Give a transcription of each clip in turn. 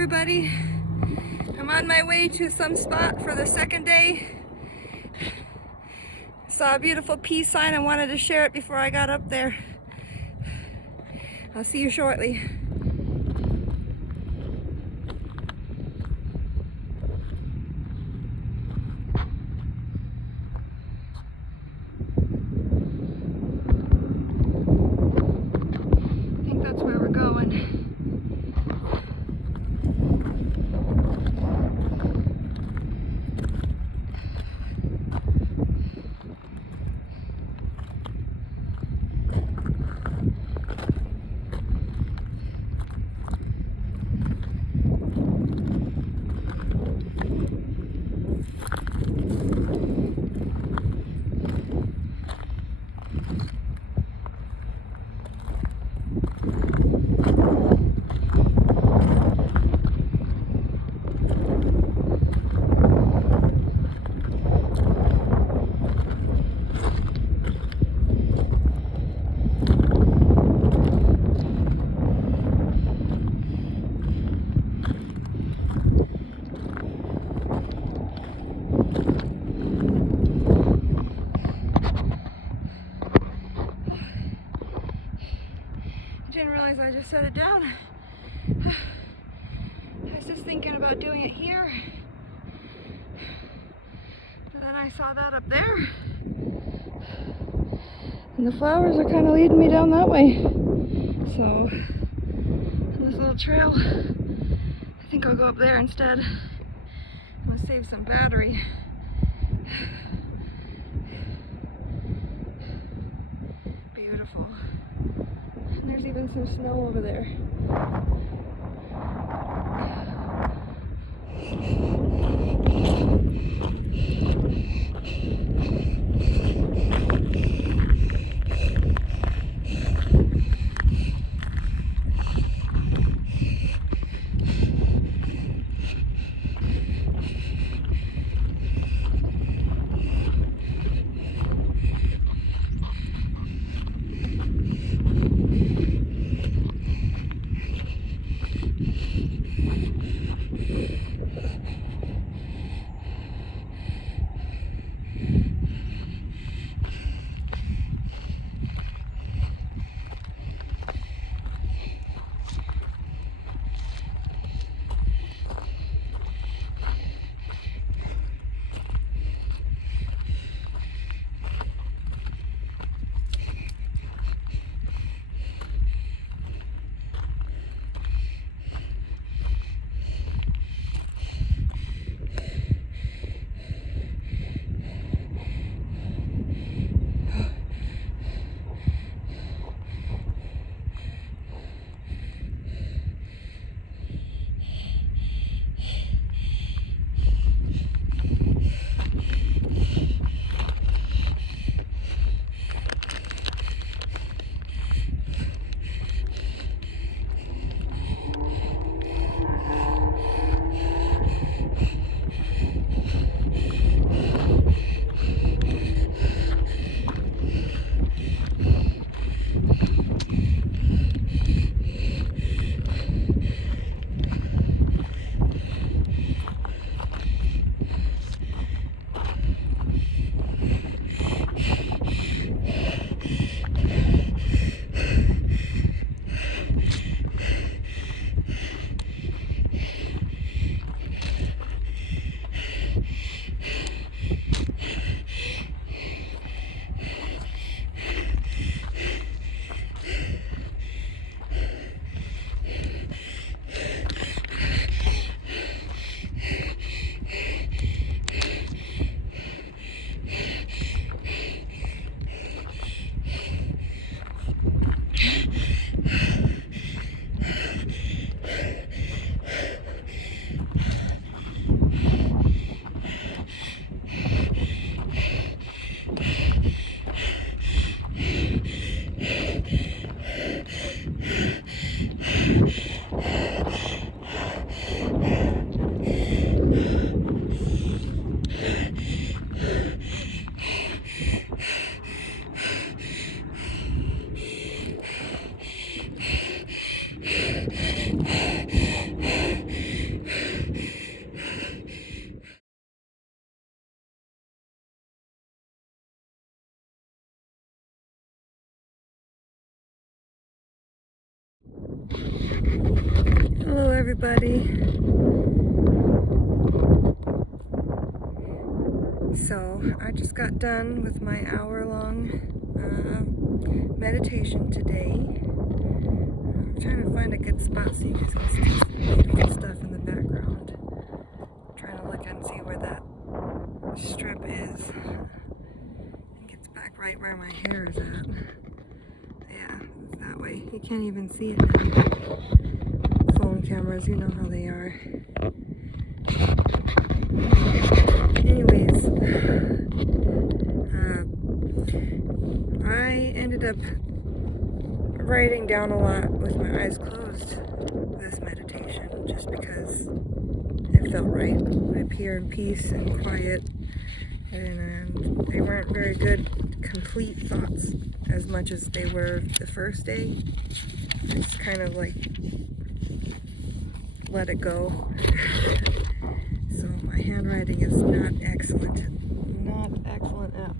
everybody. I'm on my way to some spot for the second day. Saw a beautiful peace sign and wanted to share it before I got up there. I'll see you shortly. I think that's where we're going. I didn't realize I just set it down. I was just thinking about doing it here. And then I saw that up there. And the flowers are kind of leading me down that way. So, this little trail, I think I'll go up there instead. I'm gonna save some battery. Beautiful. And there's even some snow over there. everybody. So I just got done with my hour-long meditation today. I'm trying to find a good spot so you guys can see some beautiful stuff in the background. I'm trying to look and see where that strip is. It gets back right where my hair is at. Yeah, it's that way. You can't even see it now. Phone cameras, you know how they are. Anyways, I ended up writing down a lot with my eyes closed this meditation just because it felt right up here in peace and quiet, and they weren't very good complete thoughts as much as they were the first day. It's kind of like let it go. So my handwriting is not excellent at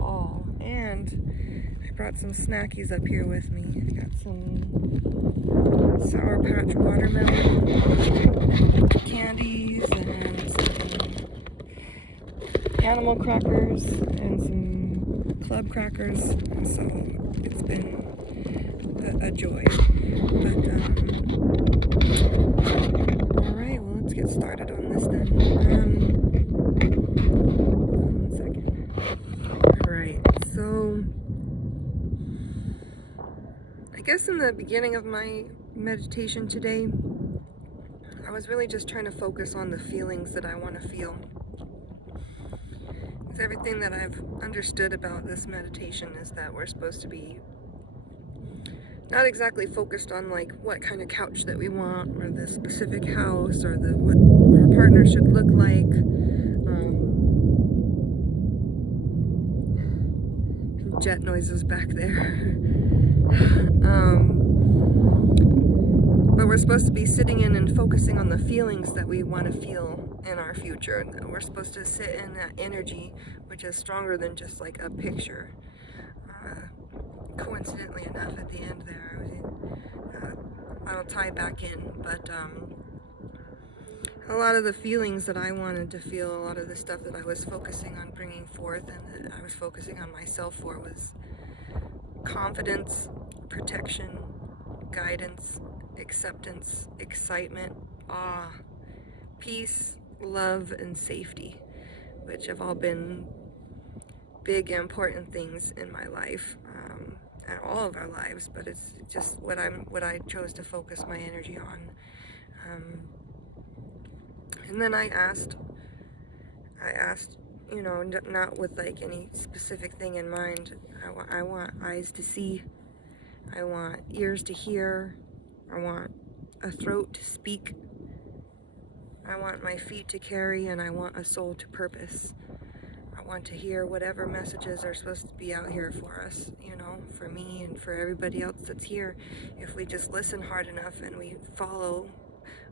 all. And I brought some snackies up here with me. I got some Sour Patch watermelon candies and some animal crackers and some club crackers. So it's been a joy. But alright, well, let's get started on this then. One second. Alright, so I guess in the beginning of my meditation today, I was really just trying to focus on the feelings that I want to feel. Because everything that I've understood about this meditation is that we're supposed to be not exactly focused on like what kind of couch that we want, or the specific house, or what our partner should look like. Some jet noises back there. But we're supposed to be sitting in and focusing on the feelings that we want to feel in our future. And we're supposed to sit in that energy, which is stronger than just like a picture. Coincidentally enough, at the end there, I'll tie back in, but a lot of the feelings that I wanted to feel, a lot of the stuff that I was focusing on bringing forth and that I was focusing on myself for was confidence, protection, guidance, acceptance, excitement, awe, peace, love, and safety, which have all been big important things in my life, and all of our lives, but it's just what I chose to focus my energy on. And then I asked, you know, not with like any specific thing in mind. I want eyes to see, I want ears to hear, I want a throat to speak, I want my feet to carry, and I want a soul to purpose. I want to hear whatever messages are supposed to be out here for us, you know, for me and for everybody else that's here. If we just listen hard enough and we follow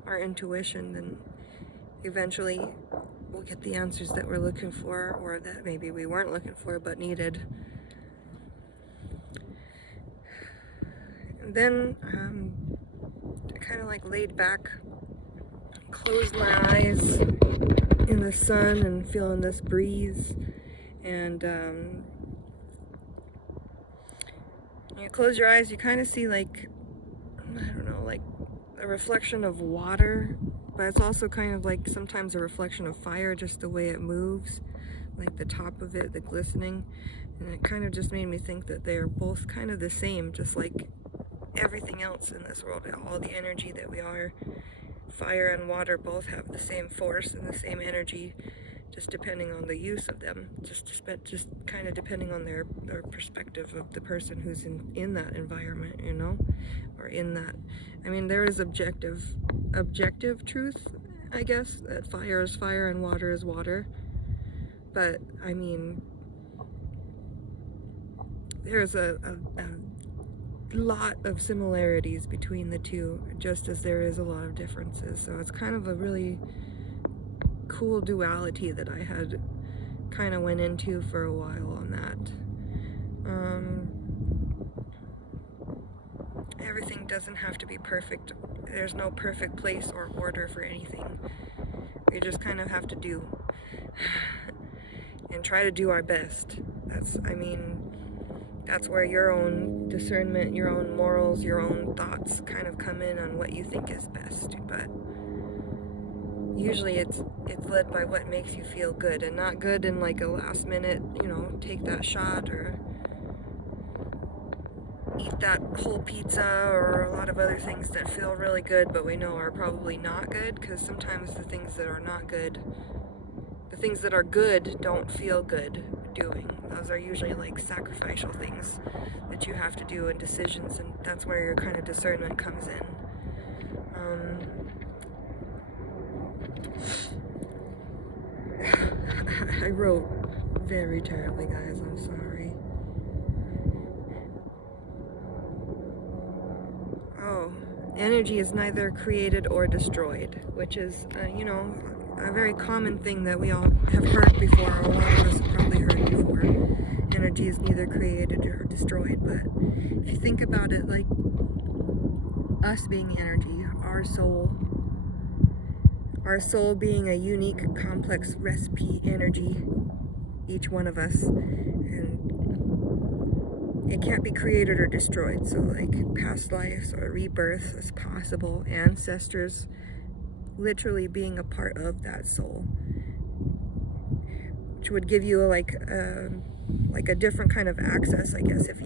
our intuition, then eventually we'll get the answers that we're looking for, or that maybe we weren't looking for but needed. And then I kind of like laid back, closed my eyes in the sun and feeling this breeze, and you close your eyes, you kind of see like, I don't know, like a reflection of water, but it's also kind of like sometimes a reflection of fire, just the way it moves, like the top of it, the glistening. And it kind of just made me think that they're both kind of the same, just like everything else in this world, all the energy that we are. Fire and water both have the same force and the same energy, just depending on the use of them, just kind of depending on their perspective of the person who's in that environment, you know, or in that. I mean, there is objective truth, I guess, that fire is fire and water is water, but I mean, there's a lot of similarities between the two, just as there is a lot of differences. So it's kind of a really cool duality that I had kind of went into for a while on that. Everything doesn't have to be perfect There's no perfect place or order for anything. We just kind of have to do and try to do our best. That's where your own discernment, your own morals, your own thoughts kind of come in on what you think is best. But usually it's led by what makes you feel good, and not good in like a last minute, take that shot or eat that whole pizza or a lot of other things that feel really good but we know are probably not good, because sometimes the things that are not good, the things that are good don't feel good doing. Those are usually like sacrificial things that you have to do and decisions, and that's where your kind of discernment comes in. I wrote very terribly, guys, I'm sorry. Oh, energy is neither created or destroyed, which is, a very common thing that we all have heard before, or a lot of us have probably heard before. Energy is neither created or destroyed, but if you think about it, like us being energy, our soul being a unique, complex recipe energy, each one of us, and it can't be created or destroyed. So like past lives or rebirth is possible, ancestors literally being a part of that soul, which would give you like a different kind of access, I guess, if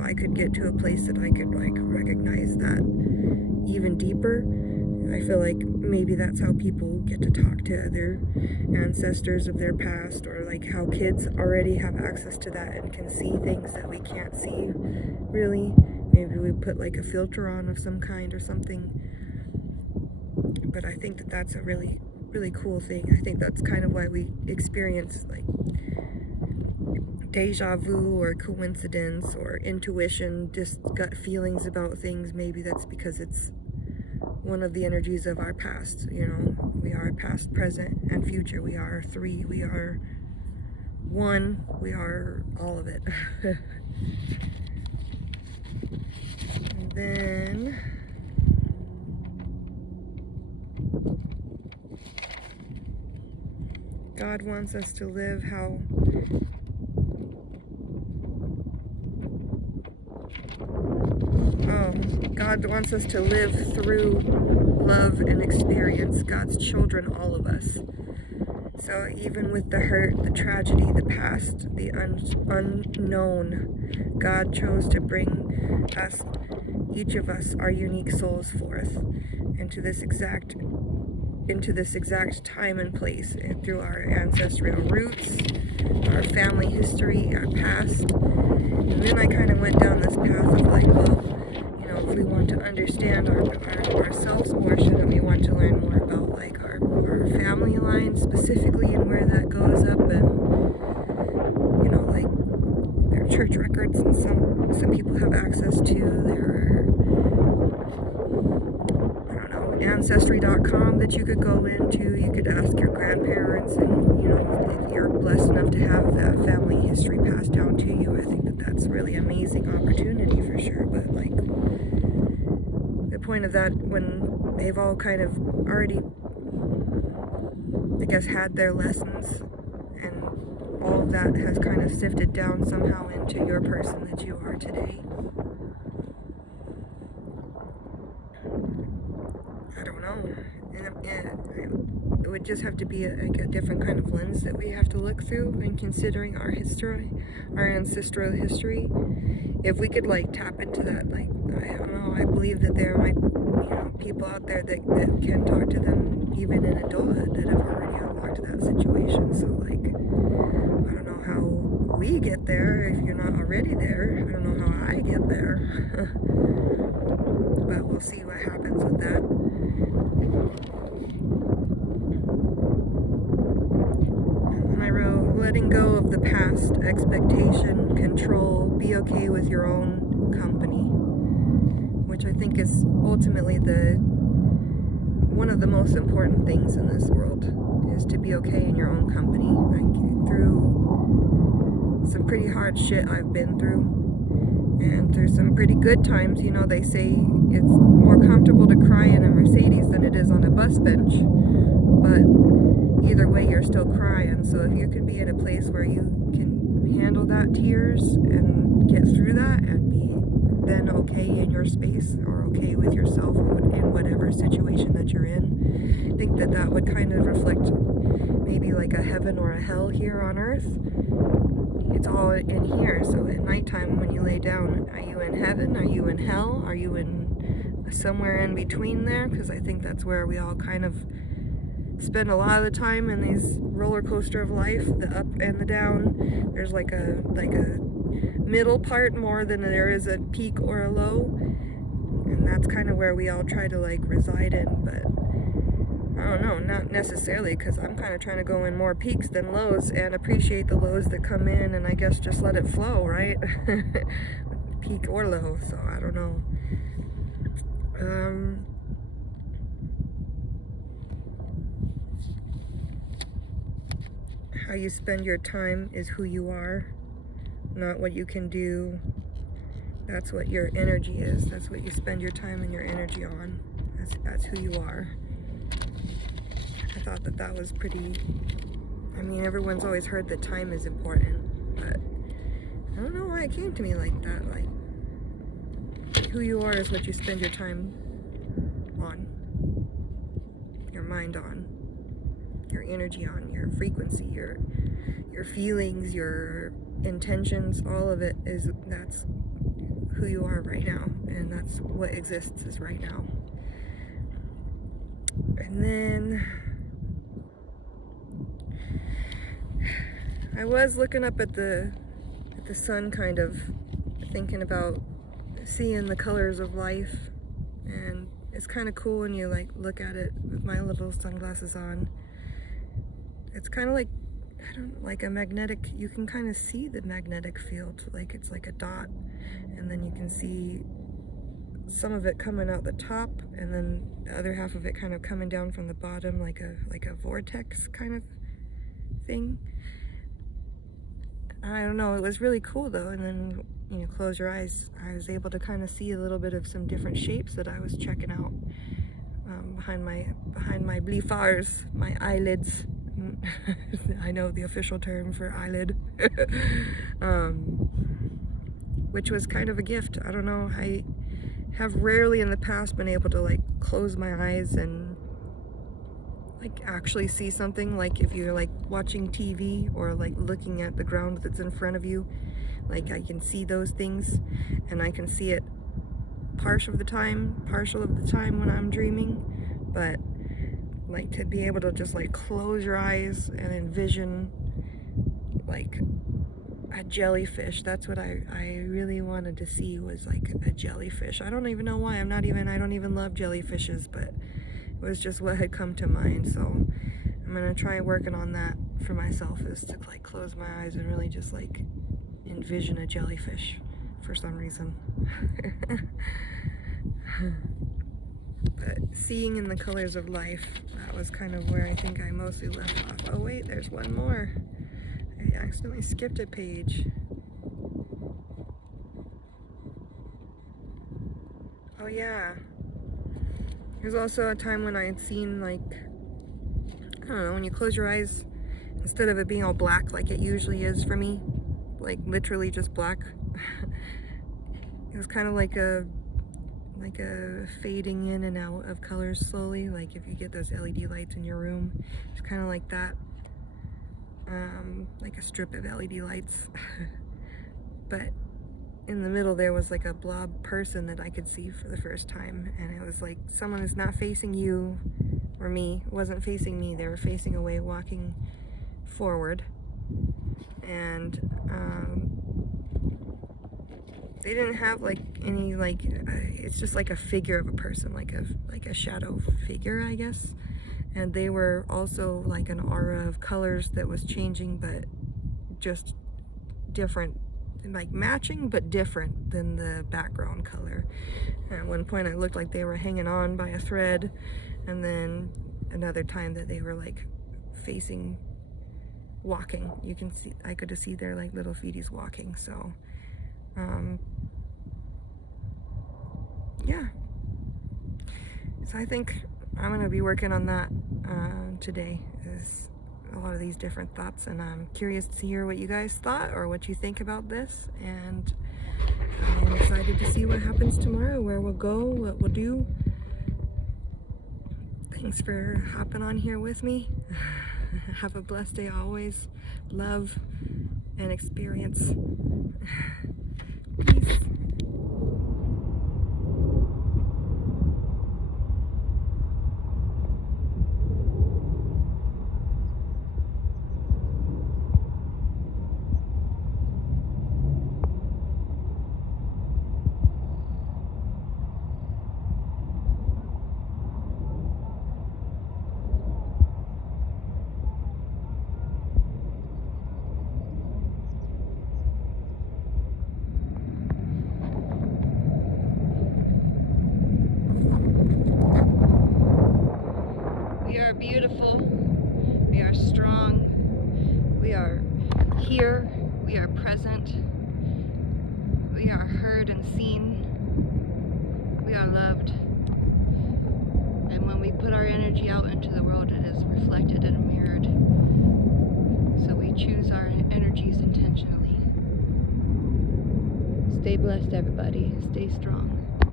I could get to a place that I could like recognize that even deeper. I feel like maybe that's how people get to talk to their ancestors of their past, or like how kids already have access to that and can see things that we can't see, really. Maybe we put like a filter on of some kind or something. But I think that that's a really, really cool thing. I think that's kind of why we experience like deja vu or coincidence or intuition, just gut feelings about things. Maybe that's because it's one of the energies of our past. We are past, present, and future. We are three. We are one. We are all of it. And then God wants us to live how God wants us to live through love and experience God's children, all of us. So even with the hurt, the tragedy, the past, the unknown, God chose to bring us, each of us, our unique souls forth into this exact time and place, and through our ancestral roots, our family history, our past. And then I kind of went down this path of like, well, if we want to understand ourselves more, shouldn't we want to learn more about like our family line specifically and where that goes up, and like their church records, and some people have access to their Ancestry.com that you could go into. You could ask your grandparents, and if you're blessed enough to have that family history passed down to you, I think that that's really amazing opportunity for sure. But like the point of that, when they've all kind of already, I guess, had their lessons, and all of that has kind of sifted down somehow into your person that you are today. I don't know. It would just have to be a different kind of lens that we have to look through in considering our history, our ancestral history. If we could like tap into that, like, I don't know, I believe that there might people out there that can talk to them even in adulthood that have already unlocked that situation. So like, I don't know how we get there if you're not already there. I don't know how I get there. But we'll see what happens with that. And I wrote, letting go of the past, expectation, control, be okay with your own company, which I think is ultimately one of the most important things in this world, is to be okay in your own company. Like, through some pretty hard shit I've been through, And there's some pretty good times, you know, they say it's more comfortable to cry in a Mercedes than it is on a bus bench. But either way, you're still crying. So if you can be in a place where you can handle that tears and get through that and be then okay in your space or okay with yourself in whatever situation that you're in, I think that that would kind of reflect maybe like a heaven or a hell here on earth. It's all in here. So at nighttime when you lay down, are you in heaven? Are you in hell? Are you in somewhere in between there? Because I think that's where we all kind of spend a lot of the time in these roller coaster of life, the up and the down. There's like a middle part more than there is a peak or a low, and that's kind of where we all try to like reside in. But I don't know, not necessarily, because I'm kind of trying to go in more peaks than lows and appreciate the lows that come in, and I guess just let it flow, right? Peak or low, so I don't know. How you spend your time is who you are, not what you can do. That's what your energy is. That's what you spend your time and your energy on. That's who you are. I thought that that was pretty, I mean, everyone's always heard that time is important, but I don't know why it came to me like that. Like, who you are is what you spend your time on, your mind on, your energy on, your frequency, your feelings, your intentions, all of it is, that's who you are right now, and that's what exists is right now. And then I was looking up at the sun, kind of thinking about seeing the colors of life, and it's kind of cool when you like look at it with my little sunglasses on. It's kind of like, I don't, like a magnetic, you can kind of see the magnetic field, like it's like a dot, and then you can see some of it coming out the top, and then the other half of it kind of coming down from the bottom, like a vortex kind of thing. I don't know, it was really cool though. And then, you know, close your eyes, I was able to kind of see a little bit of some different shapes that I was checking out behind my blifars, my eyelids. I know the official term for eyelid. Which was kind of a gift. I don't know, I have rarely in the past been able to like close my eyes and like actually see something. Like if you're like watching TV or like looking at the ground that's in front of you, like I can see those things, and I can see it partial of the time when I'm dreaming. But like to be able to just like close your eyes and envision like a jellyfish, that's what I really wanted to see, was like a jellyfish. I don't even know why. I don't even love jellyfishes, but it was just what had come to mind. So I'm gonna try working on that for myself, is to like close my eyes and really just like envision a jellyfish for some reason. But seeing in the colors of life, that was kind of where I think I mostly left off. Oh wait, there's one more. I accidentally skipped a page. Oh yeah. There's also a time when I had seen, like, I don't know, when you close your eyes, instead of it being all black like it usually is for me, like literally just black, it was kind of like a fading in and out of colors slowly, like if you get those LED lights in your room, it's kind of like that. Like a strip of LED lights. But in the middle there was like a blob person that I could see for the first time, and it was like someone is not facing you or me. It wasn't facing me, they were facing away, walking forward, and they didn't have like any like it's just like a figure of a person, like a shadow figure, I guess. And they were also like an aura of colors that was changing, but just different, like matching but different than the background color. At one point it looked like they were hanging on by a thread, and then another time that they were like facing, walking. You can see, I could see their like little feeties walking. So yeah. So I think I'm going to be working on that today, is a lot of these different thoughts, and I'm curious to hear what you guys thought or what you think about this, and I'm excited to see what happens tomorrow, where we'll go, what we'll do. Thanks for hopping on here with me. Have a blessed day always. Love and experience. Peace. We are beautiful. We are strong. We are here. We are present. We are heard and seen. We are loved. And when we put our energy out into the world, it is reflected and mirrored. So we choose our energies intentionally. Stay blessed, everybody. Stay strong.